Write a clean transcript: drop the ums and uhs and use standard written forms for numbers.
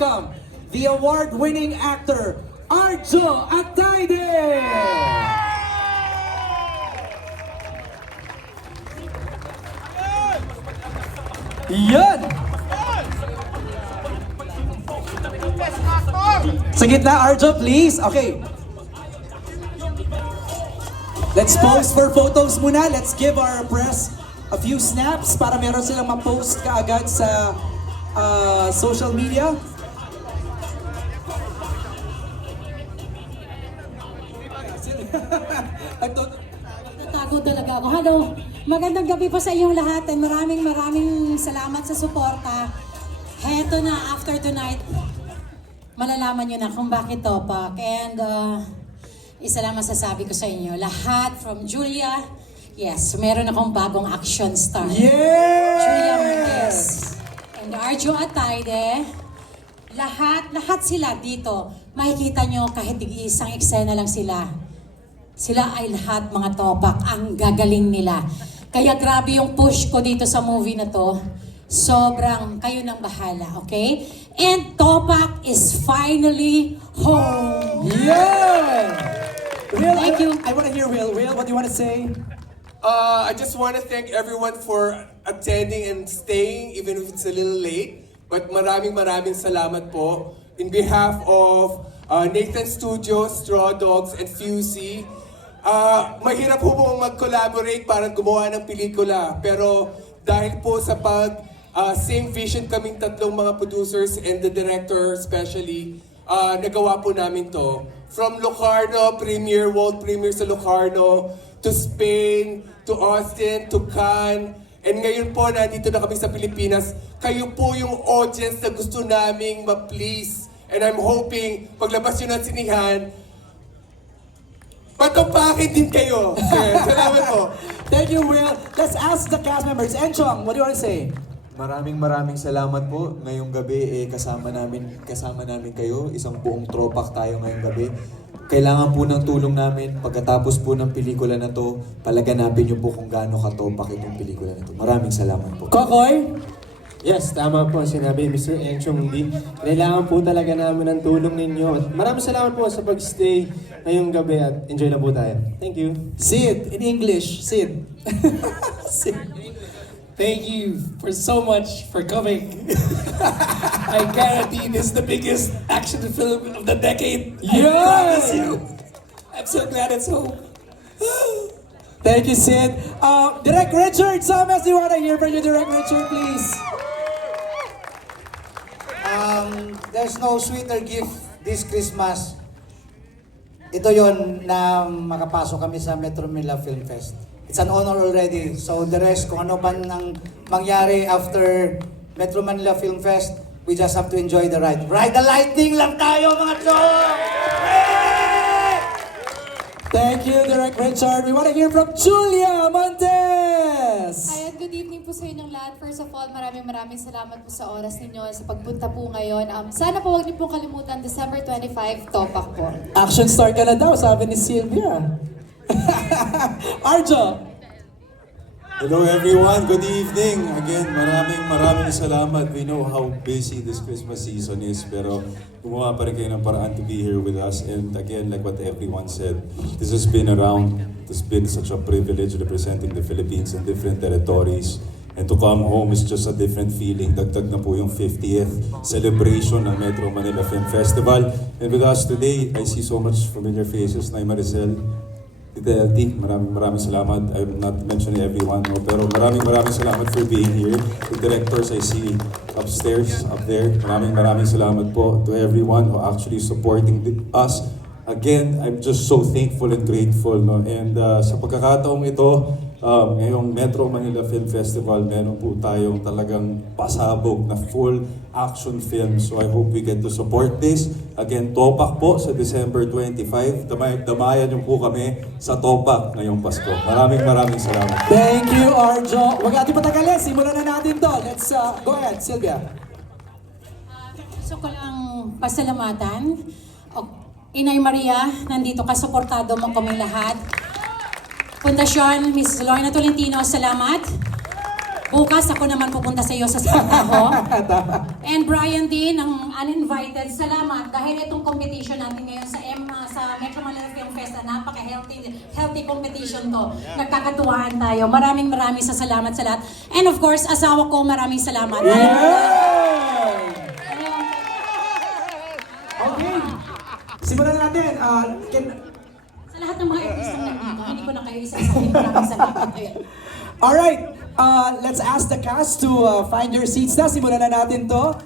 Welcome the award-winning actor, Arjo Atayde! Yan! Sa gitna, Arjo, please. Okay. Let's pose for photos muna. Let's give our press a few snaps para meron silang ma-post kaagad sa social media. Natago talaga ako. Hello, magandang gabi po sa inyong lahat and maraming salamat sa suporta. Heto na, after tonight, malalaman nyo na kung bakit Topak. And isa lang masasabi ko sa inyo, lahat from Julia, yes, meron akong bagong action star. Yeah! Julia Mendez and Arjo Atayde. Lahat sila dito. Makikita nyo kahit isang eksena lang sila. Sila ay lahat mga Topak. Ang gagaling nila. Kaya grabe yung push ko dito sa movie na to. Sobrang kayo nang bahala, okay? And Topak is finally home. Yeah! Will, Thank you. I want to hear Will. Will, what do you want to say? I just want to thank everyone for attending and staying, even if it's a little late. But maraming salamat po. In behalf of Nathan Studios, Straw Dogs, and Fusey, mahirap po pong mag-collaborate para gumawa ng pelikula. Pero dahil po sa same vision kaming tatlong mga producers and the director especially, nagawa po namin to. From Locarno, world premiere sa Locarno, to Spain, to Austin, to Cannes, and ngayon po, nandito na kami sa Pilipinas. Kayo po yung audience na gusto naming ma-please. And I'm hoping, paglabas yun ng sinihan, patumpakin din kayo. Salamat po. Thank you, Will. Let's ask the cast members. Enchong, what do you want to say? Maraming salamat po. Ngayong gabi kasama namin kayo. Isang buong tropak tayo ngayong gabi. Kailangan po ng tulong namin. Pagkatapos po ng pelikula na to, palaganapin niyo po kung gaano katopak itong pelikula na to. Maraming salamat po. Kokoy? Yes, tama po sinabi Mr. Enchong Lee. Kailangan po talaga namin ng tulong ninyo. At maraming salamat po sa pag-stay ngayong gabi at enjoy na po tayo. Thank you. Sid, in English. Sid. Sid. Thank you for so much for coming. I guarantee this is the biggest action film of the decade. I promise you. I'm so glad it's home. Thank you, Sid. Direct Richard, Samas, do you want to hear from you, Direct Richard, please? There's no sweeter gift this Christmas. Ito yon na makapasok kami sa Metro Manila Film Fest. It's an honor already. So the rest, kung ano pa nang mangyari after Metro Manila Film Fest, we just have to enjoy the ride. Ride the lightning lang tayo, mga cholo! Thank you, Direct Richard. We want to hear from Julia Montes. Hi, at good evening po sa inyong lahat. First of all, maraming salamat po sa oras ninyo sa pagpunta po ngayon. Sana po huwag niyo pong kalimutan, December 25, Topak po. Action star ka na daw, sabi ni Sylvia. Arjo. Hello everyone, good evening. Again, maraming salamat. We know how busy this Christmas season is, pero gumawa pa rin kayo ng paraan to be here with us. And again, like what everyone said, this has been around. It's been such a privilege representing the Philippines in different territories. And to come home is just a different feeling. Dagdag na po yung 50th celebration ng Metro Manila Film Festival. And with us today, I see so much familiar faces. Nay Maricel, Tita LT, maraming salamat. I'm not mentioning everyone, no, pero maraming salamat for being here. The directors I see upstairs, up there, maraming salamat po to everyone who actually supporting us. Again, I'm just so thankful and grateful, no? And sa pagkakataong ito, ngayong Metro Manila Film Festival, meron po tayong talagang pasabog na full action film. So I hope we get to support this. Again, Topak po sa December 25. Damayan niyo po kami sa Topak ngayong Pasko. Maraming salamat. Thank you, Arjo. Huwag natin patagalin. Simulan na natin to. Let's go ahead, Sylvia. Gusto ko lang pasalamatan. Inay Maria, nandito ka, suportado mo kami lahat. Pundasyon, Miss Lorna Tolentino, salamat. Bukas ako naman pupunta sa iyo sa trabaho. And Brian din, ang uninvited, salamat dahil itong competition natin ngayon sa Metro Manila Film Fest na napaka-healthy competition to. Nagkakatuwaan tayo. Maraming salamat sa lahat. And of course, asawa ko, maraming salamat. Okay. Simulan na natin. Sa lahat ng mga artistang nandito, hindi ko na kayo isa-isahin. Maraming salamat. Alright, let's ask the cast to find your seats na. Simulan na natin to.